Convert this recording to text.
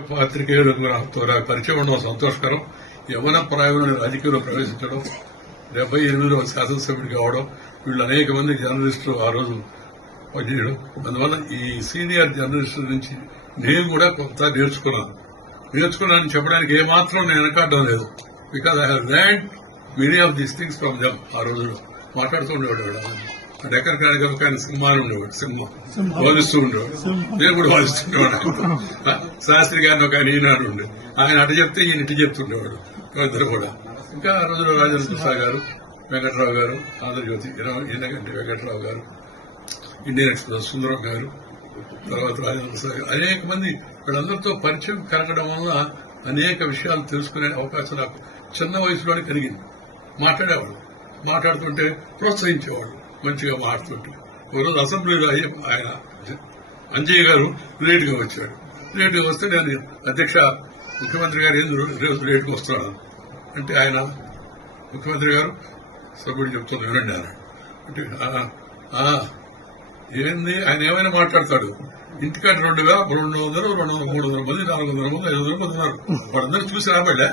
పాత్రికేయులకు నాతో పరిచయం ఉండడం సంతోషకరం. యవన ప్రాయంలో రాజకీయంలో ప్రవేశించడం డెబ్బై ఎనిమిదిలో శాసనసభ్యుడు కావడం వీళ్ళు అనేక మంది జర్నలిస్టులు ఆ రోజు పనిచేయడం. అందువల్ల ఈ సీనియర్ జర్నలిస్టుల నుంచి నేను కూడా కొంత నేర్చుకున్నాను. నేర్చుకున్నాను చెప్పడానికి ఏమాత్రం నేను వెనకాడడం లేదు. Because I have land many of these things from them ఆ రోజులో మాట్లాడుతూ ఉండేవాడు ఒక ఆయన సింహాలు ఉండేవాడు. సింహం వాదిస్తూ ఉండేవాడు. నేను కూడా వాదిస్తుండేవాడు. శాస్త్రి గారిని ఒక ఆయన ఈనాడు ఉండే. ఆయన అటు చెప్తే ఈయన ఇటు చెప్తుండేవాడు. ఇద్దరు కూడా. ఇంకా ఆ రోజుల్లో రాజేంద్ర ప్రసాద్ గారు వెంకట్రావు గారు ఆంధ్రజ్యోతి ఈయనకంటే వెంకట్రావు గారు ఇండియన్ ఎక్స్ప్రెస్ సుందరం గారు తర్వాత రాజేంద్ర ప్రసాద్ గారు అనేక మంది వీళ్ళందరితో పరిచయం కలగడం వల్ల అనేక విషయాలు తెలుసుకునే అవకాశం నాకు చిన్న వయసులోనే కలిగింది. మాట్లాడేవాడు. మాట్లాడుతుంటే ప్రోత్సహించేవాడు. మంచిగా మాట్లాడుతుంటే ఒకరోజు అసెంబ్లీలో ఆయన అంజయ్య గారు లేటుగా వచ్చాడు లేటుగా వస్తే నేను అధ్యక్ష ముఖ్యమంత్రి గారు ఏం రేపు లేటుగా వస్తున్నాను అంటే ఆయన ముఖ్యమంత్రి గారు సభ్యుడు చెప్తున్నా వినండి ఆయన అంటే ఏంది? ఆయన ఏమైనా మాట్లాడతాడు? ఇంటికాడ రెండు వేల రెండు వందలు రెండు వందల మూడు వందల మంది నాలుగు వందల మంది ఐదు వందల మంది ఉన్నారు. వాళ్ళందరూ చూసి రాబడలే.